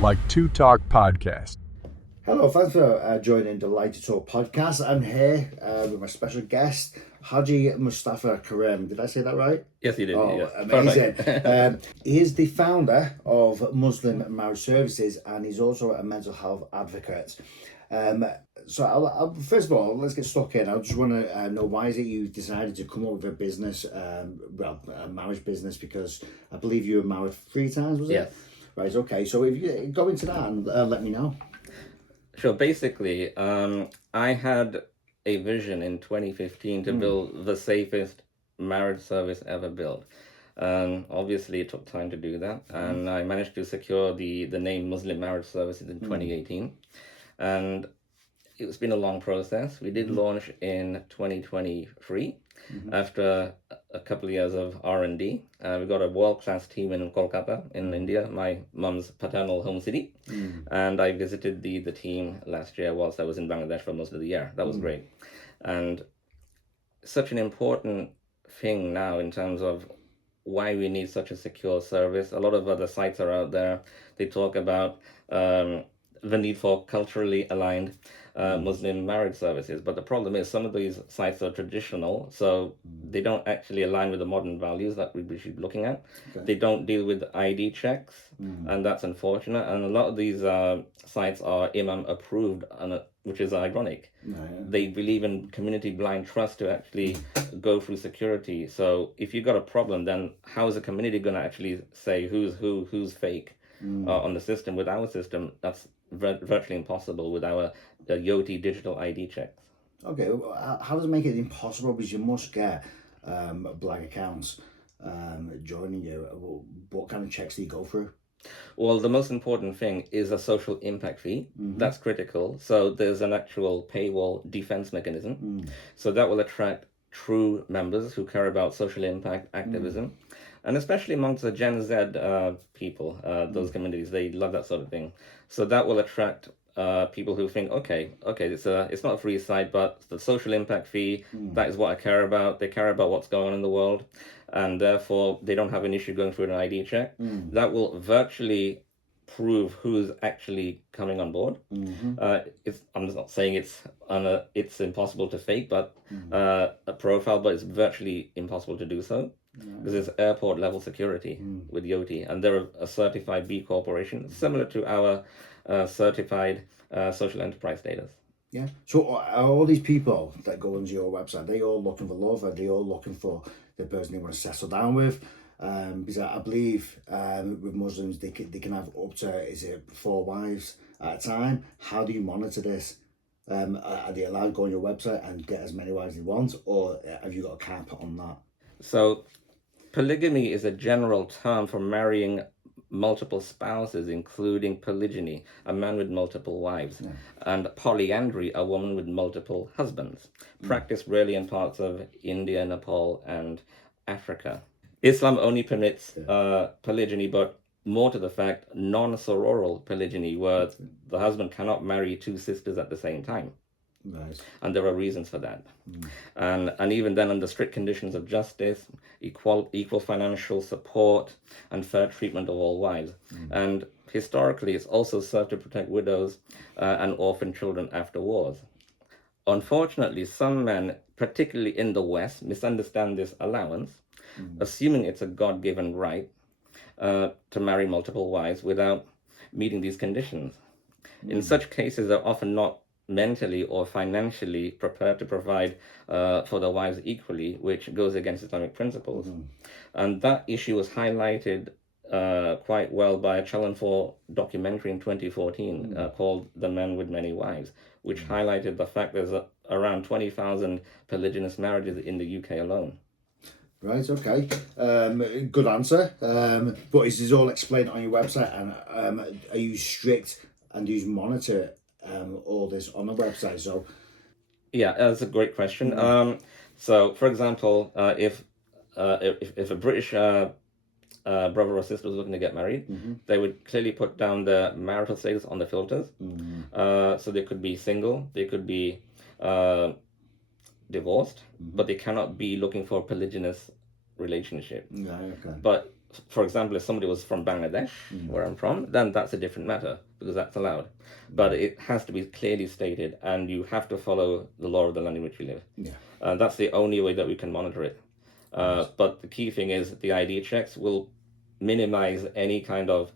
Like2Talk Podcast. Hello, thanks for joining the Like2Talk Podcast. I'm here with my special guest, Haji Mustafa Karim. Did I say that right? Yes, you did. Oh, yes. amazing. He is the founder of Muslim Marriage Services, and he's also a mental health advocate. So I'll first of all, let's get stuck in. I just want to know, why is it you decided to come up with a business, a marriage business, because I believe you were married 3 times, was it? Yes. Right, okay. So if you go into that and let me know. Sure. Basically, I had a vision in 2015 to build the safest marriage service ever built. Obviously, it took time to do that, and I managed to secure the name Muslim Marriage Services in 2018. And it's been a long process. We did launch in 2023 after a couple of years of R&D. We got a world-class team in Kolkata in India, my mum's paternal home city. And I visited the team last year whilst I was in Bangladesh for most of the year. That was great. And such an important thing now in terms of why we need such a secure service. A lot of other sites are out there. They talk about the need for culturally aligned Muslim marriage services. But the problem is some of these sites are traditional, so they don't actually align with the modern values that we should be looking at. Okay. They don't deal with ID checks, and that's unfortunate. And a lot of these sites are imam approved, which is ironic. They believe in community blind trust to actually go through security. So if you've got a problem, then how is the community going to actually say who's fake on the system? With our system, that's virtually impossible with our Yoti digital ID checks. Okay, how does it make it impossible? Because you must get black accounts joining you. What kind of checks do you go through? Well, the most important thing is a social impact fee. That's critical. So there's an actual paywall defense mechanism. So that will attract true members who care about social impact activism. And especially amongst the Gen Z people, those communities, they love that sort of thing. So that will attract people who think, okay, it's not a free site, but the social impact fee, that is what I care about. They care about what's going on in the world, and therefore they don't have an issue going through an ID check. That will virtually prove who's actually coming on board. I'm not saying it's impossible to fake, but a profile, but it's virtually impossible to do so. Because it's airport level security with Yoti, and they're a certified B corporation, similar to our certified social enterprise status. Yeah. So are all these people that go onto your website, they all looking for love? Are they all looking for the person they want to settle down with? Because I believe with Muslims, they can have up to 4 wives at a time. How do you monitor this? Are they allowed to go on your website and get as many wives as they want, or have you got a cap on that? So polygamy is a general term for marrying multiple spouses, including polygyny, a man with multiple wives, and polyandry, a woman with multiple husbands, practiced really in parts of India, Nepal, and Africa. Islam only permits polygyny, but more to the fact, non-sororal polygyny, where the husband cannot marry 2 sisters at the same time. Nice. And there are reasons for that. And even then, under strict conditions of justice, equal financial support, and fair treatment of all wives. And historically, it's also served to protect widows and orphan children after wars. Unfortunately, some men, particularly in the West, misunderstand this allowance, assuming it's a God-given right to marry multiple wives without meeting these conditions. In such cases, they're often not mentally or financially prepared to provide for their wives equally, which goes against Islamic principles. And that issue was highlighted quite well by a Channel 4 documentary in 2014 called The Men with Many Wives, which highlighted the fact there's around 20,000 polygynous marriages in the UK alone. Right, okay. Good answer. But is this all explained on your website? And are you strict and do you monitor all this on the website? So yeah, that's a great question. So for example, if a British brother or sister was looking to get married, they would clearly put down their marital status on the filters. So they could be single, they could be divorced, but they cannot be looking for a polygynous relationship. Okay. But for example, if somebody was from Bangladesh, where I'm from, then that's a different matter because that's allowed. But it has to be clearly stated, and you have to follow the law of the land in which you live. Yeah. That's the only way that we can monitor it. But the key thing is the ID checks will minimize any kind of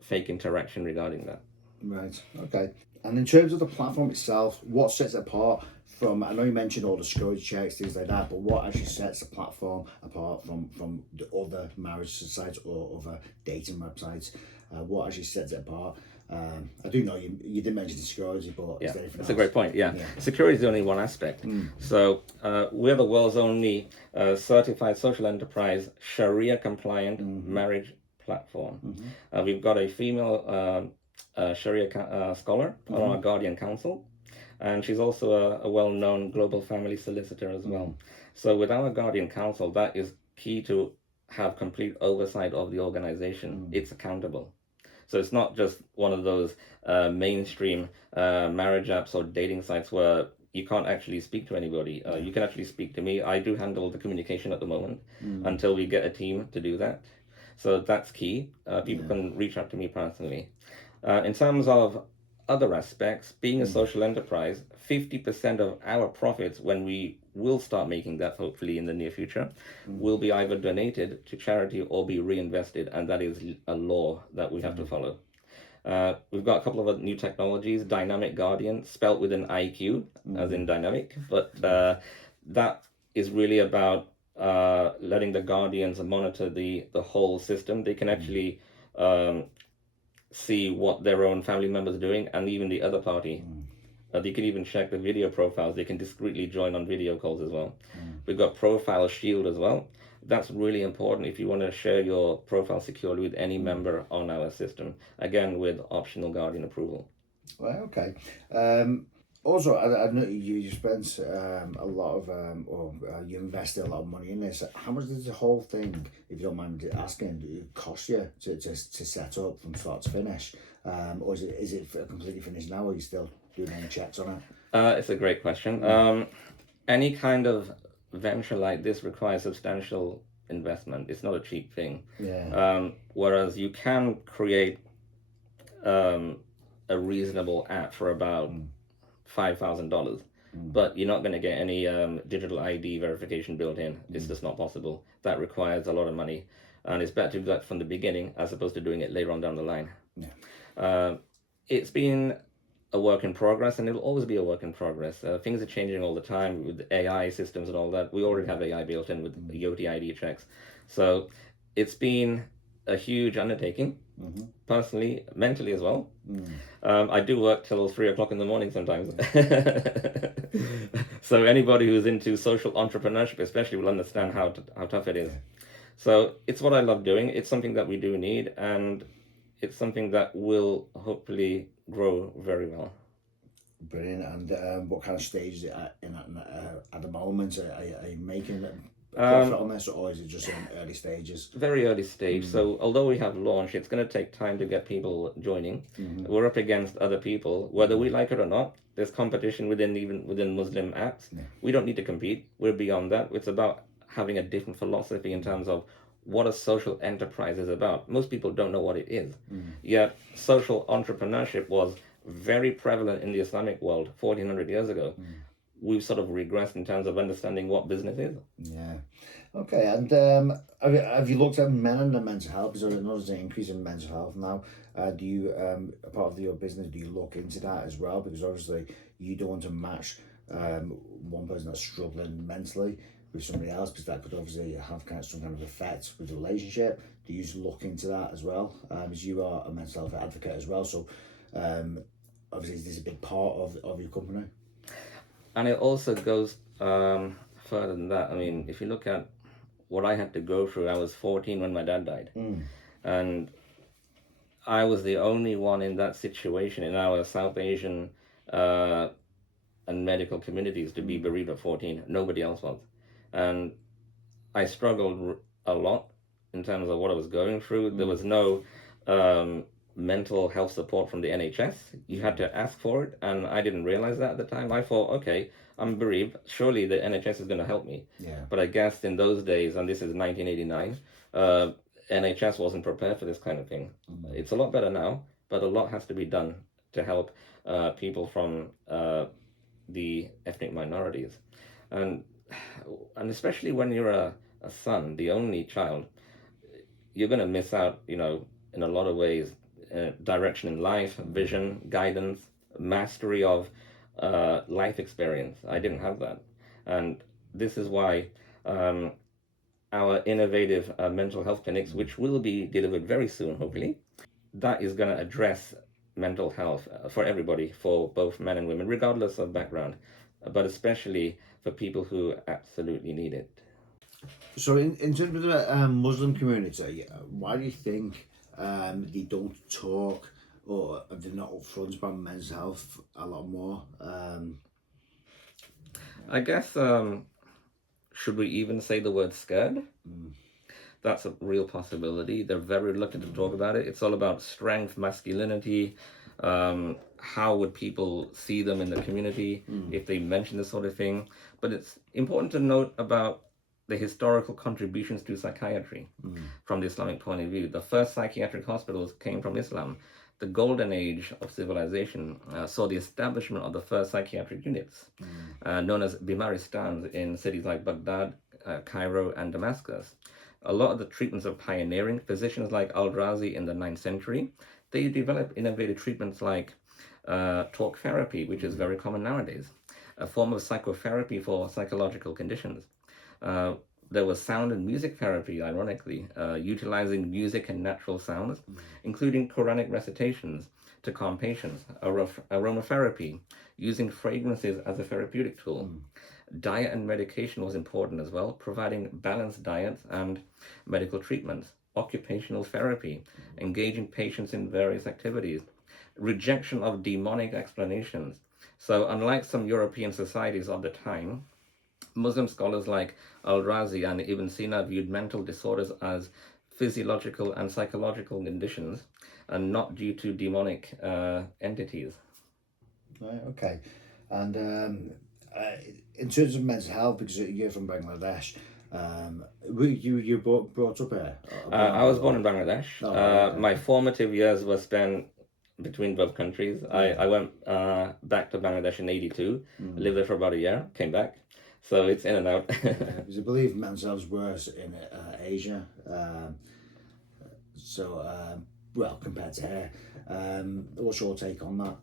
fake interaction regarding that. Right. Okay. And in terms of the platform itself, what sets it apart from? I know you mentioned all the security checks, things like that, but what actually sets the platform apart from the other marriage sites or other dating websites? What actually sets it apart? I do know you did mention the security, but Yeah, is there anything that's else? a great point. Yeah. Security is only one aspect. So we're the world's only certified social enterprise Sharia compliant marriage platform. We've got a female Sharia scholar on our Guardian Council, and she's also a well-known global family solicitor as well. So with our Guardian Council, that is key to have complete oversight of the organization. It's accountable. So it's not just one of those mainstream marriage apps or dating sites where you can't actually speak to anybody. You can actually speak to me. I do handle the communication at the moment until we get a team to do that. So that's key. People can reach out to me personally. In terms of other aspects, being a social enterprise, 50% of our profits, when we will start making that hopefully in the near future, will be either donated to charity or be reinvested, and that is a law that we have to follow. We've got a couple of other new technologies, Dynamic Guardian, spelt with an IQ, as in dynamic, but that is really about letting the guardians monitor the whole system. They can actually see what their own family members are doing, and even the other party. They can even check the video profiles. They can discreetly join on video calls as well. We've got Profile Shield as well. That's really important if you want to share your profile securely with any member on our system, again with optional guardian approval. Right, okay. Also, I know you spent a lot of, you invested a lot of money in this. How much does the whole thing, if you don't mind me asking, cost you to set up from start to finish? Or is it completely finished now, or are you still doing any checks on it? It's a great question. Any kind of venture like this requires substantial investment. It's not a cheap thing. Yeah. Whereas you can create a reasonable app for about $5,000, but you're not going to get any digital ID verification built in. It's just not possible. That requires a lot of money, and it's better to do that from the beginning as opposed to doing it later on down the line. It's been a work in progress, and it'll always be a work in progress. Things are changing all the time with AI systems and all that. We already have AI built in with Yoti ID checks. So it's been a huge undertaking, personally, mentally as well. I do work till 3 o'clock in the morning sometimes. So anybody who's into social entrepreneurship especially will understand how tough it is. So it's what I love doing. It's something that we do need, and it's something that will hopefully grow very well. Brilliant. And what kind of stage is it at the moment? Are you making a profit on this, or is it just in early stages? Very early stage. So although we have launched, it's going to take time to get people joining. We're up against other people, whether we like it or not. There's competition within Muslim apps. We don't need to compete. We're beyond that. It's about having a different philosophy in terms of what a social enterprise is about. Most people don't know what it is. Yet social entrepreneurship was very prevalent in the Islamic world 1400 years ago. We've sort of regressed in terms of understanding what business is. Yeah. Okay. And have you looked at men and their mental health? Because I know there's an increase in mental health now. Do you, part of your business, do you look into that as well? Because obviously you don't want to match one person that's struggling mentally with somebody else, because that could obviously have some kind of effect with the relationship. Do you look into that as well? As you are a mental health advocate as well, so obviously this is a big part of your company. And it also goes further than that. I mean, if you look at what I had to go through, I was 14 when my dad died. And I was the only one in that situation in our South Asian and medical communities to be bereaved at 14. Nobody else was. And I struggled a lot in terms of what I was going through. There was no mental health support from the NHS. You had to ask for it, and I didn't realize that at the time. I thought, okay, I'm bereaved. Surely the NHS is going to help me. Yeah. But I guess in those days, and this is 1989, NHS wasn't prepared for this kind of thing. It's a lot better now, but a lot has to be done to help people from the ethnic minorities, and especially when you're a son, the only child, you're going to miss out, in a lot of ways, direction in life, vision, guidance, mastery of life experience. I didn't have that. And this is why our innovative mental health clinics, which will be delivered very soon, hopefully, that is going to address mental health for everybody, for both men and women, regardless of background, but especially for people who absolutely need it. So in terms of the Muslim community, why do you think they don't talk, or they're not upfront about men's health a lot more? I guess, should we even say the word scared? That's a real possibility. They're very reluctant to talk about it. It's all about strength, masculinity. How would people see them in the community if they mention this sort of thing? But it's important to note about the historical contributions to psychiatry from the Islamic point of view. The first psychiatric hospitals came from Islam. The golden age of civilization saw the establishment of the first psychiatric units, known as Bimaristans, in cities like Baghdad, Cairo, and Damascus. A lot of the treatments are pioneering. Physicians like Al-Razi in the 9th century, they developed innovative treatments like talk therapy, which is very common nowadays, a form of psychotherapy for psychological conditions. There was sound and music therapy, ironically, utilizing music and natural sounds, including Quranic recitations to calm patients. Aromatherapy, using fragrances as a therapeutic tool. Diet and medication was important as well, providing balanced diets and medical treatments. Occupational therapy, engaging patients in various activities. Rejection of demonic explanations. So unlike some European societies of the time, Muslim scholars like Al-Razi and Ibn Sina viewed mental disorders as physiological and psychological conditions and not due to demonic entities. Right, okay. And in terms of mental health, because you're from Bangladesh, were you brought up here? I was born in Bangladesh. Okay. My formative years were spent between both countries. I went back to Bangladesh in '82, lived there for about a year, came back. So it's in and out. Because I believe mental health is worse in Asia. Well, compared to here. What's your take on that?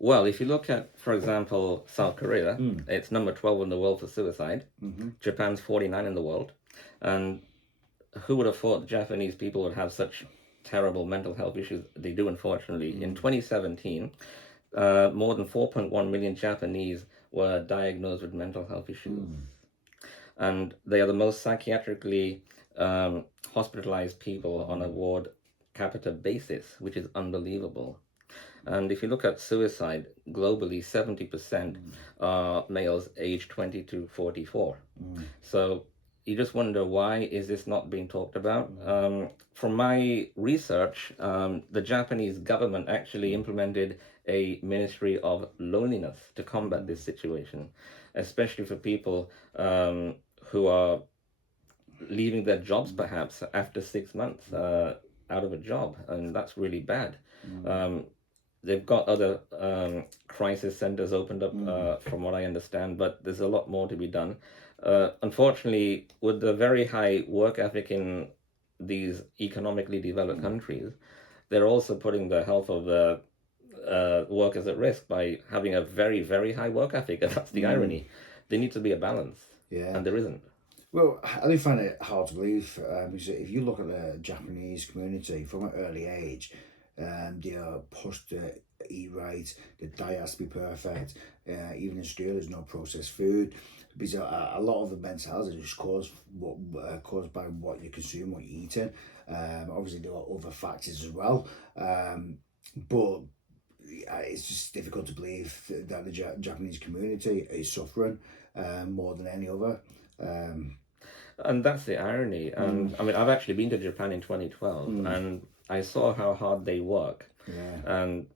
Well, if you look at, for example, South Korea, it's number 12 in the world for suicide. Japan's 49 in the world. And who would have thought Japanese people would have such terrible mental health issues? They do, unfortunately. In 2017, more than 4.1 million Japanese were diagnosed with mental health issues. And they are the most psychiatrically hospitalized people on a ward capita basis, which is unbelievable. And if you look at suicide globally, 70% are males aged 20 to 44. So you just wonder, why is this not being talked about? From my research, the Japanese government actually implemented a ministry of loneliness to combat this situation, especially for people who are leaving their jobs perhaps after 6 months out of a job, and that's really bad. They've got other crisis centers opened up, from what I understand, but there's a lot more to be done. Unfortunately, with the very high work ethic in these economically developed countries, they're also putting the health of the workers at risk by having a very, very high work ethic. And that's the irony. There needs to be a balance, and there isn't. Well, I do find it hard to believe, because if you look at the Japanese community from an early age, they are pushed to eat right, the diet has to be perfect, even in school there's no processed food, because a lot of the mental health is just caused by what you consume, what you're eating. Obviously there are other factors as well, but it's just difficult to believe that the Japanese community is suffering more than any other. And that's the irony. And I mean, I've actually been to Japan in 2012, and I saw how hard they work. And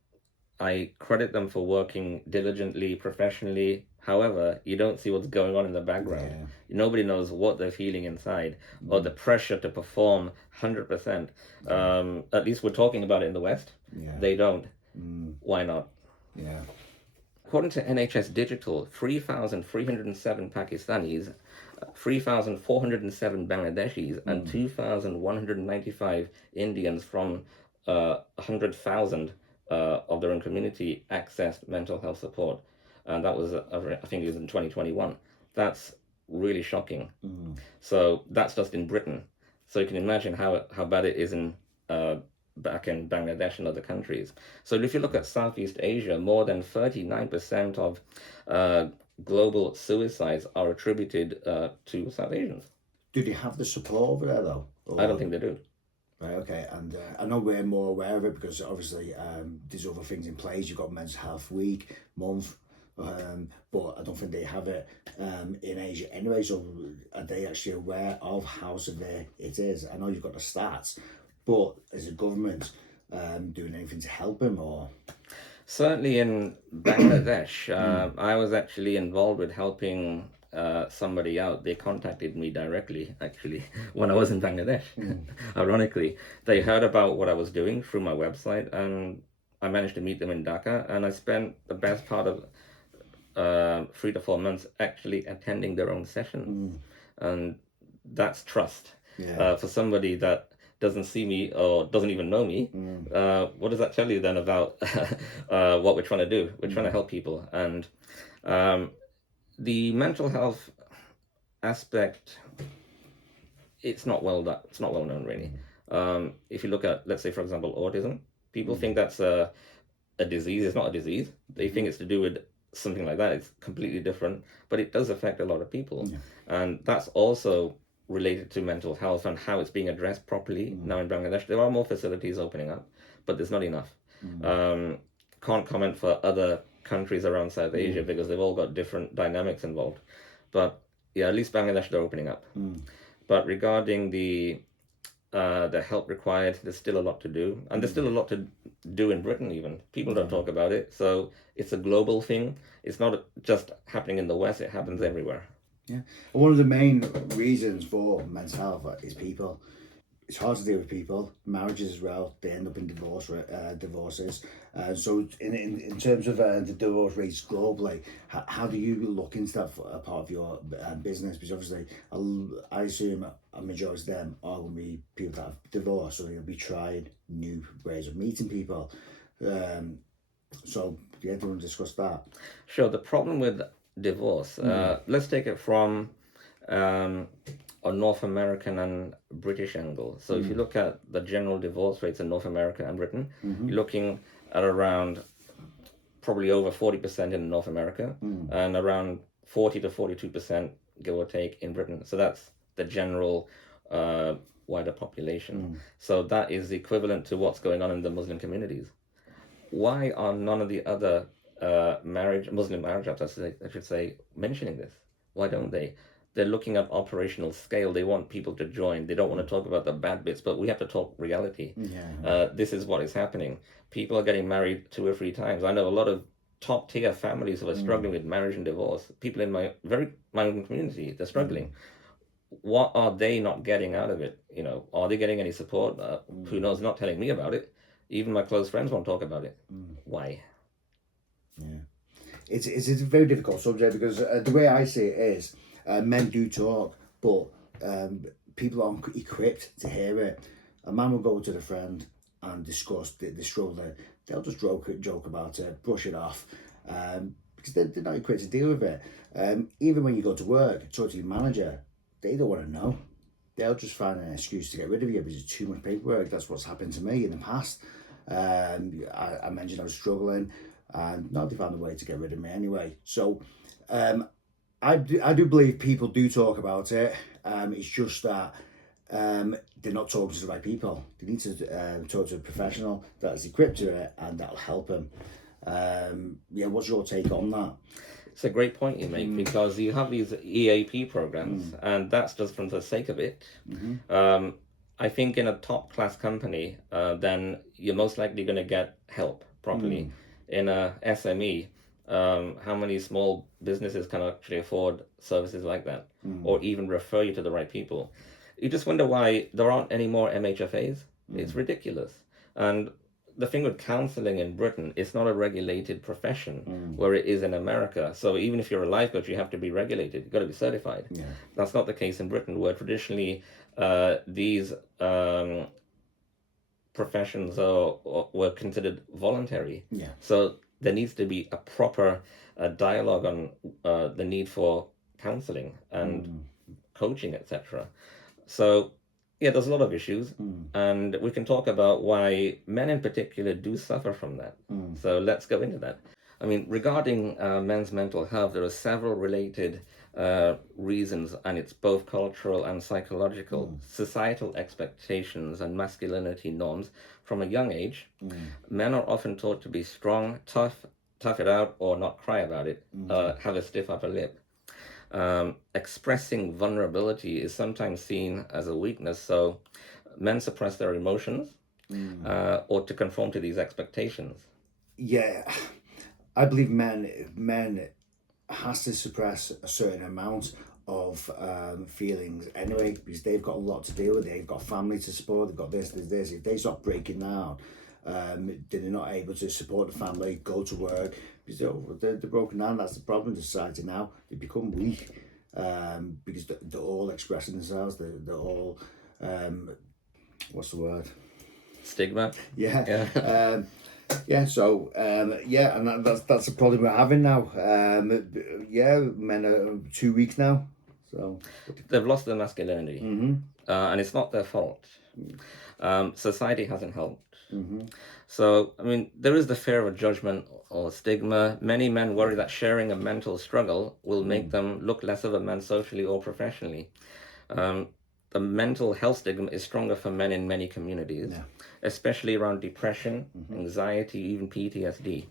I credit them for working diligently, professionally. However, you don't see what's going on in the background. Yeah. Nobody knows what they're feeling inside, or the pressure to perform 100%. At least we're talking about it in the West. Yeah. They don't. Mm. Why not? Yeah. According to NHS Digital, 3,307 Pakistanis, 3,407 Bangladeshis, and 2,195 Indians from 100,000 of their own community accessed mental health support. And that was, I think it was in 2021. That's really shocking. So that's just in Britain. So you can imagine how bad it is in back in Bangladesh and other countries. So if you look at Southeast Asia, more than 39% of global suicides are attributed to South Asians. Do they have the support over there though? I don't think they do. Right, okay, and I know we're more aware of it because obviously there's other things in place. You've got Mental Health Week, month, but I don't think they have it in Asia anyway. So are they actually aware of how severe it is? I know you've got the stats, but is the government doing anything to help them or? Certainly in Bangladesh, I was actually involved with helping somebody out. They contacted me directly, actually, when I was in Bangladesh. Ironically, they heard about what I was doing through my website, and I managed to meet them in Dhaka, and I spent the best part of 3 to 4 months actually attending their own session. And that's trust. For somebody that doesn't see me or doesn't even know me, what does that tell you then about what we're trying to do? We're trying to help people. And the mental health aspect, it's not well known really. If you look at, let's say, for example, autism, people think that's a disease. It's not a disease. They think it's to do with something like that. It's completely different, but it does affect a lot of people. And that's also related to mental health and how it's being addressed properly now in Bangladesh. There are more facilities opening up, but there's not enough. Can't comment for other countries around South Asia because they've all got different dynamics involved. But yeah, at least Bangladesh, they're opening up. But regarding the help required, there's still a lot to do. And there's still a lot to do in Britain even. People don't talk about it. So it's a global thing. It's not just happening in the West, it happens everywhere. Yeah. And one of the main reasons for mental health is people. It's hard to deal with people, marriages as well. They end up in divorces. So in terms of the divorce rates globally, how do you look into that for a part of your business? Because obviously, I assume a majority of them are going to be people that have divorced, so they'll be trying new ways of meeting people. So yeah, do you want to discuss that? Sure. The problem with divorce, let's take it from a North American and British angle. So if you look at the general divorce rates in North America and Britain, you're looking at around probably over 40% in North America and around 40 to 42%, give or take, in Britain. So that's the general wider population. So that is equivalent to what's going on in the Muslim communities. Why are none of the other Muslim marriage apps, I should say, mentioning this? Why don't they? They're looking at operational scale. They want people to join. They don't want to talk about the bad bits, but we have to talk reality. This is what is happening. People are getting married 2 or 3 times. I know a lot of top tier families who are struggling with marriage and divorce. People in my own community, they're struggling. What are they not getting out of it? You know, are they getting any support? Who knows? Not telling me about it. Even my close friends won't talk about it. Why? Yeah, it's a very difficult subject because the way I see it is, men do talk, but people aren't equipped to hear it. A man will go to the friend and discuss the struggle. They'll just joke about it, brush it off, because they're not equipped to deal with it. Even when you go to work, talk to your manager, they don't want to know. They'll just find an excuse to get rid of you because it's too much paperwork. That's what's happened to me in the past. I mentioned I was struggling, and now they found a way to get rid of me anyway. So I do believe people do talk about it. It's just that they're not talking to the right people. They need to talk to a professional that's equipped to it, and that'll help them. Yeah, what's your take on that? It's a great point you make, because you have these EAP programs, and that's just for the sake of it. I think in a top class company, then you're most likely going to get help properly. in a SME, how many small businesses can actually afford services like that, or even refer you to the right people? You just wonder why there aren't any more MHFAs. It's ridiculous. And the thing with counseling in Britain, it's not a regulated profession where it is in America. So even if you're a life coach, you have to be regulated. You've got to be certified. Yeah. That's not the case in Britain, where traditionally these professions were considered voluntary. Yeah. So there needs to be a proper dialogue on the need for counseling and coaching, etc. So yeah, there's a lot of issues, and we can talk about why men in particular do suffer from that. So let's go into that. I mean, regarding men's mental health, there are several related reasons, and it's both cultural and psychological. Societal expectations and masculinity norms from a young age. Men are often taught to be strong, tough it out, or not cry about it, have a stiff upper lip. Expressing vulnerability is sometimes seen as a weakness, so men suppress their emotions or to conform to these expectations. Yeah, I believe men has to suppress a certain amount of feelings anyway, because they've got a lot to deal with. They've got family to support, they've got this. If they start breaking down, they're not able to support the family, go to work, because they're broken down. That's the problem in society now. They become weak because they're all expressing themselves. They're all, what's the word? Stigma. Yeah. Yeah, so yeah, and that's the problem we're having now. Yeah, men are 2 weeks now, so they've lost their masculinity, and it's not their fault. Society hasn't helped. So, I mean, there is the fear of a judgment or stigma. Many men worry that sharing a mental struggle will make them look less of a man socially or professionally. The mental health stigma is stronger for men in many communities, especially around depression, anxiety, even PTSD.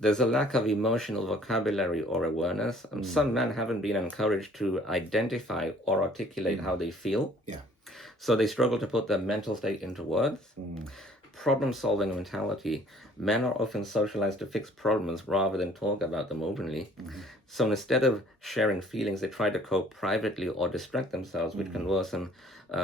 There's a lack of emotional vocabulary or awareness. Some men haven't been encouraged to identify or articulate how they feel. So they struggle to put their mental state into words. Problem-solving mentality. Men are often socialized to fix problems rather than talk about them openly. So instead of sharing feelings, they try to cope privately or distract themselves, which can worsen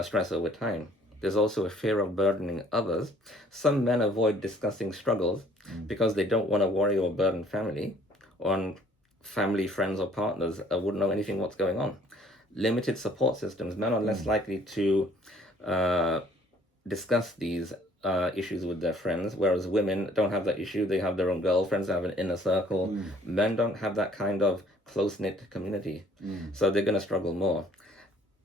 stress over time. There's also a fear of burdening others. Some men avoid discussing struggles because they don't want to worry or burden family, or family, friends, or partners wouldn't know anything what's going on. Limited support systems. Men are less likely to discuss these issues with their friends, whereas women don't have that issue. They have their own girlfriends, they have an inner circle. Men don't have that kind of close-knit community, so they're going to struggle more.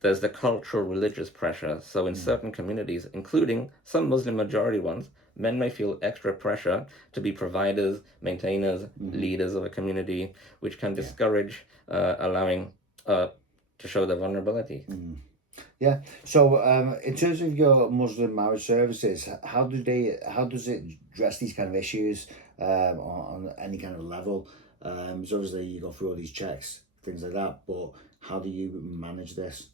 There's the cultural religious pressure. So in certain communities, including some Muslim majority ones, men may feel extra pressure to be providers, maintainers, leaders of a community, which can discourage allowing to show their vulnerability. Yeah. So, in terms of your Muslim marriage services, how does it address these kind of issues on any kind of level? So obviously you go through all these checks, things like that, but how do you manage this?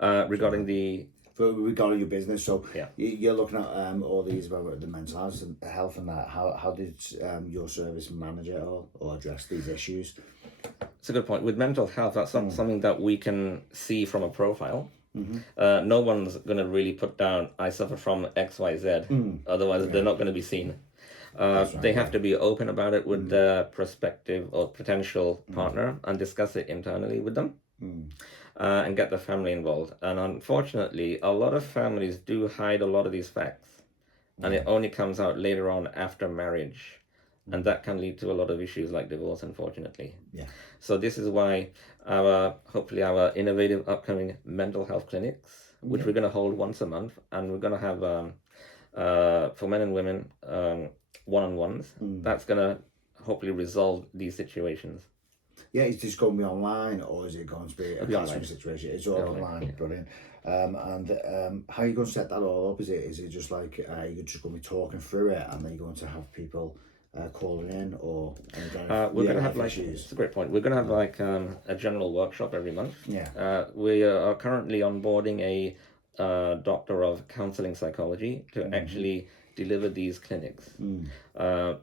Regarding your business, so you're looking at all these about the mental health and that. How did your service manage it or address these issues? It's a good point. With mental health, that's not something that we can see from a profile. No one's going to really put down, I suffer from XYZ. Otherwise, they're not going to be seen. They have to be open about it with their prospective or potential partner and discuss it internally with them. And get the family involved. And unfortunately, a lot of families do hide a lot of these facts. And it only comes out later on after marriage. And that can lead to a lot of issues like divorce, unfortunately. So this is why hopefully our innovative upcoming mental health clinics, which we're going to hold once a month, and we're going to have for men and women one-on-ones. That's going to hopefully resolve these situations. Yeah, it's just going to be online, or is it going to be a classroom situation? It's all online. Brilliant. And how are you going to set that all up? Is it just like you're just going to be talking through it, and then you're going to have people calling in, or we're going to have issues? It's a great point. We're going to have a general workshop every month. We are currently onboarding a doctor of counseling psychology to actually deliver these clinics,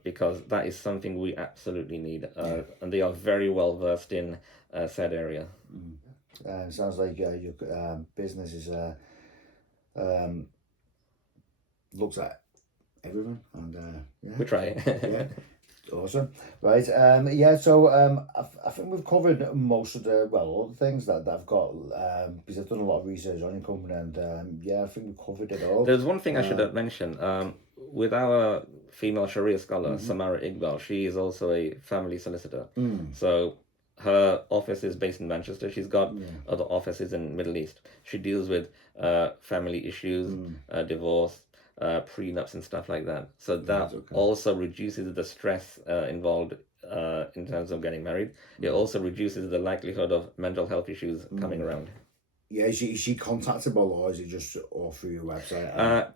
because that is something we absolutely need, and they are very well versed in said area. Sounds like your business is looks at everything, and We try. yeah, awesome. Right, so I think we've covered most of all the things that I've got, because I've done a lot of research on your company, and I think we've covered it all. There's one thing I should mention. With our female Sharia scholar, Samara Iqbal, she is also a family solicitor. So her office is based in Manchester. She's got other offices in Middle East. She deals with family issues, divorce, prenups and stuff like that. So that also reduces the stress involved in terms of getting married. It also reduces the likelihood of mental health issues coming around. Yeah, is she contactable, or is it just all through your website?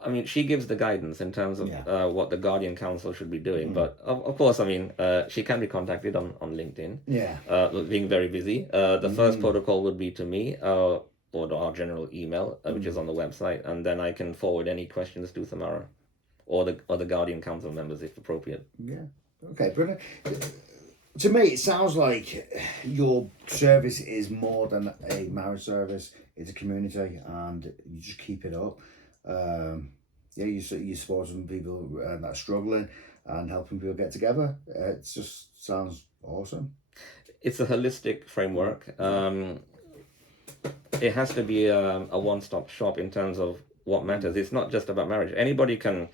I mean, she gives the guidance in terms of what the Guardian Council should be doing. But of course, I mean, she can be contacted on LinkedIn. Being very busy. The first protocol would be to me, or our general email, which is on the website, and then I can forward any questions to Samara or the Guardian Council members if appropriate. Yeah. Okay, brilliant. To me, it sounds like your service is more than a marriage service. It's a community, and you just keep it up. You support some people that are struggling and helping people get together. It just sounds awesome. It's a holistic framework. It has to be a one-stop shop in terms of what matters. It's not just about marriage. Anybody can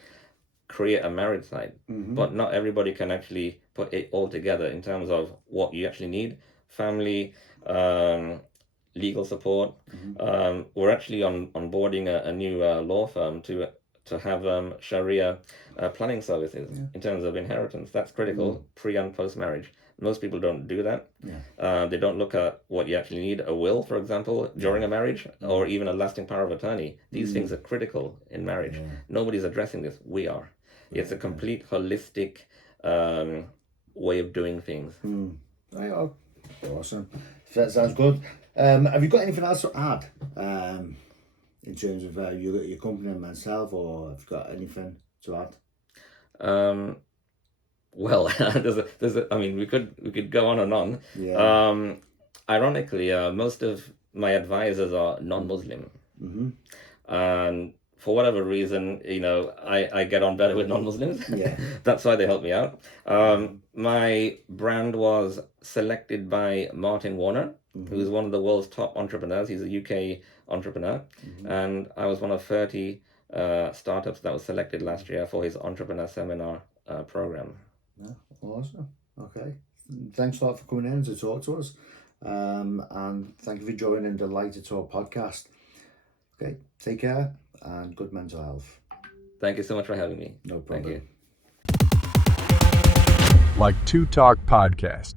create a marriage site, but not everybody can actually put it all together in terms of what you actually need. Family, legal support. We're actually onboarding a new law firm to have Sharia planning services in terms of inheritance. That's critical pre and post marriage. Most people don't do that. They don't look at what you actually need. A will, for example, during a marriage, or even a lasting power of attorney. These things are critical in marriage. Nobody's addressing this. We are. It's a complete holistic way of doing things. Right, awesome. That sounds good. Have you got anything else to add in terms of your company and myself, or have you got anything to add? Well, I mean, we could go on and on. Ironically, most of my advisors are non-Muslim, and for whatever reason, I get on better with non-Muslims. That's why they help me out. My brand was selected by Martin Warner, who's one of the world's top entrepreneurs. He's a UK entrepreneur, and I was one of 30 startups that was selected last year for his entrepreneur seminar program. Yeah, awesome. Okay, thanks a lot for coming in to talk to us, and thank you for joining the Like2Talk podcast. Okay, take care and good mental health. Thank you so much for having me. No problem. Thank you. Like2Talk Podcast.